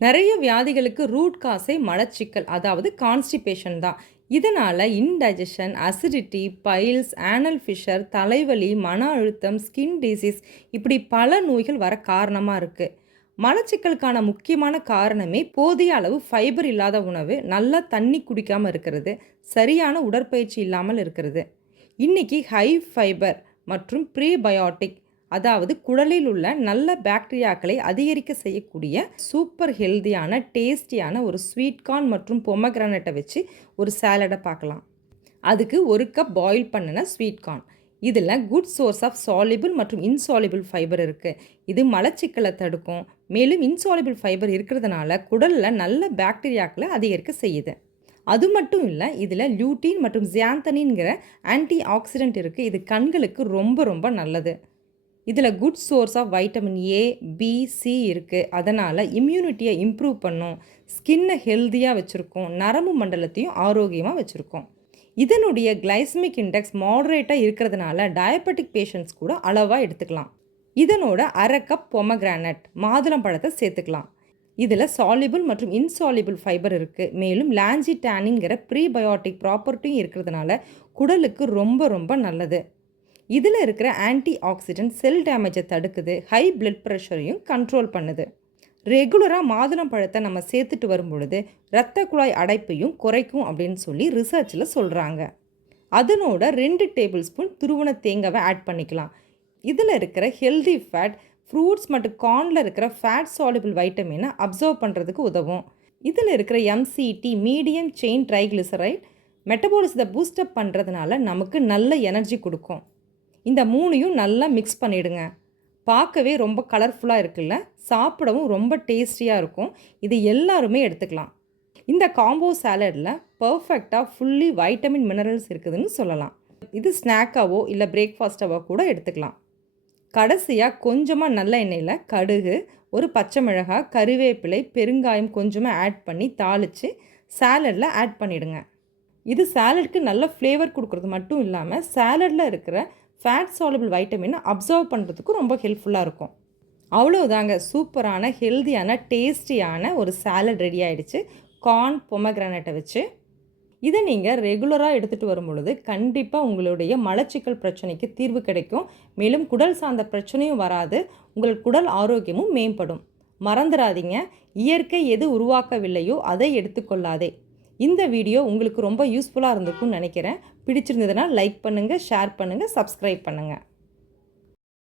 நிறைய வியாதிகளுக்கு ரூட் காஸே மலச்சிக்கல், அதாவது கான்ஸ்டிபேஷன் தான். இதனால் இன்டைஜஷன், அசிடிட்டி, பைல்ஸ், ஆனல் ஃபிஷர், தலைவலி, மன அழுத்தம், ஸ்கின் டிசீஸ் இப்படி பல நோய்கள் வர காரணமாக இருக்குது. மலச்சிக்கலுக்கான முக்கியமான காரணமே போதிய அளவு ஃபைபர் இல்லாத உணவு, நல்லா தண்ணி குடிக்காமல் இருக்கிறது, சரியான உடற்பயிற்சி இல்லாமல் இருக்கிறது. இன்றைக்கி ஹை ஃபைபர் மற்றும் ப்ரீபயோட்டிக், அதாவது குடலில் உள்ள நல்ல பாக்டீரியாக்களை அதிகரிக்க செய்யக்கூடிய சூப்பர் ஹெல்தியான டேஸ்டியான ஒரு ஸ்வீட் கார்ன் மற்றும் பொமக்ரானட்டை வச்சு ஒரு சாலடை பார்க்கலாம். அதுக்கு 1 கப் பாயில் பண்ணின ஸ்வீட் கார்ன். இதில் குட் சோர்ஸ் ஆஃப் சாலிபிள் மற்றும் இன்சாலிபிள் ஃபைபர் இருக்குது. இது மலச்சிக்கலை தடுக்கும். மேலும் இன்சாலிபிள் ஃபைபர் இருக்கிறதுனால குடலில் நல்ல பாக்டீரியாக்களை அதிகரிக்க செய்யுது. அது மட்டும் இல்லை, இதில் லியூட்டின் மற்றும் ஜியாந்தனின்கிற ஆன்டி ஆக்சிடென்ட் இருக்குது. இது கண்களுக்கு ரொம்ப ரொம்ப நல்லது. இதில் good source of vitamin A, B, C இருக்குது. அதனால் இம்யூனிட்டியை இம்ப்ரூவ் பண்ணும், ஸ்கின்னை ஹெல்த்தியாக வச்சுருக்கோம், நரம்பு மண்டலத்தையும் ஆரோக்கியமாக வச்சுருக்கோம். இதனுடைய கிளைசமிக் இண்டெக்ஸ் மாடரேட்டாக இருக்கிறதுனால டயபெட்டிக் பேஷண்ட்ஸ் கூட அளவாக எடுத்துக்கலாம். இதனோட 1/2 கப் பொமக்ரானட் மாதுளம் பழத்தை சேர்த்துக்கலாம். இதில் சாலிபிள் மற்றும் இன்சாலிபிள் ஃபைபர் இருக்குது. மேலும் லாஞ்சிடானின்கிற ப்ரீபயோட்டிக் ப்ராப்பர்ட்டியும் இருக்கிறதுனால குடலுக்கு ரொம்ப ரொம்ப நல்லது. இதில் இருக்கிற ஆன்டி ஆக்சிடென்ட் செல் டேமேஜை தடுக்குது, ஹை பிளட் ப்ரெஷரையும் கண்ட்ரோல் பண்ணுது. ரெகுலராக மாதுளம் பழத்தை நம்ம சேர்த்துட்டு வரும் பொழுது இரத்த குழாய் அடைப்பையும் குறைக்கும் அப்படின்னு சொல்லி ரிசர்ச்சில் சொல்கிறாங்க. அதனோட 2 டேபிள் ஸ்பூன் துருவன தேங்காவை ஆட் பண்ணிக்கலாம். இதில் இருக்கிற ஹெல்தி ஃபேட் ஃப்ரூட்ஸ் மற்றும் கார்னில் இருக்கிற ஃபேட் சாலிபிள் வைட்டமினை அப்சர்வ் பண்ணுறதுக்கு உதவும். இதில் இருக்கிற MCT மீடியம் செயின் ட்ரைக்ளிசரைட் மெட்டபாலிசத்தை பூஸ்டப் பண்ணுறதுனால நமக்கு நல்ல எனர்ஜி கொடுக்கும். இந்த 3யும் நல்லா மிக்ஸ் பண்ணிவிடுங்க. பார்க்கவே ரொம்ப கலர்ஃபுல்லாக இருக்குல்ல, சாப்பிடவும் ரொம்ப டேஸ்டியாக இருக்கும். இது எல்லாருமே எடுத்துக்கலாம். இந்த காம்போ சாலடில் பர்ஃபெக்டாக ஃபுல்லி வைட்டமின் மினரல்ஸ் இருக்குதுன்னு சொல்லலாம். இது ஸ்நாக்காவோ இல்லை பிரேக்ஃபாஸ்ட்டாவோ கூட எடுத்துக்கலாம். கடைசியாக கொஞ்சமாக நல்ல எண்ணெயில் கடுகு, ஒரு பச்சை மிளகாய், கறிவேப்பிலை, பெருங்காயம் கொஞ்சமாக ஆட் பண்ணி தாளித்து சாலடில் ஆட் பண்ணிவிடுங்க. இது சாலடுக்கு நல்ல ஃப்ளேவர் கொடுக்குறது மட்டும் இல்லாமல் சாலடில் இருக்கிற ஃபேட் சாலிபிள் வைட்டமினை அப்சர்வ் பண்ணுறதுக்கும் ரொம்ப ஹெல்ப்ஃபுல்லாக இருக்கும். அவ்வளோதாங்க, சூப்பரான ஹெல்தியான டேஸ்டியான ஒரு சாலட் ரெடி ஆகிடுச்சு கார்ன் பொமக்ரானட்டை வச்சு. இதை நீங்கள் ரெகுலராக எடுத்துகிட்டு வரும் பொழுது கண்டிப்பாக உங்களுடைய மலச்சிக்கல் பிரச்சனைக்கு தீர்வு கிடைக்கும். மேலும் குடல் சார்ந்த பிரச்சனையும் வராது, உங்கள் குடல் ஆரோக்கியமும் மேம்படும். மறந்துடாதீங்க, இயற்கை எது உருவாக்கவில்லையோ அதை எடுத்துக்கொள்ளாதே. இந்த வீடியோ உங்களுக்கு ரொம்ப யூஸ்ஃபுல்லாக இருந்திருக்கும்னு நினைக்கிறேன். பிடிச்சிருந்ததுன்னா லைக் பண்ணுங்கள், ஷேர் பண்ணுங்கள், சப்ஸ்கிரைப் பண்ணுங்கள்.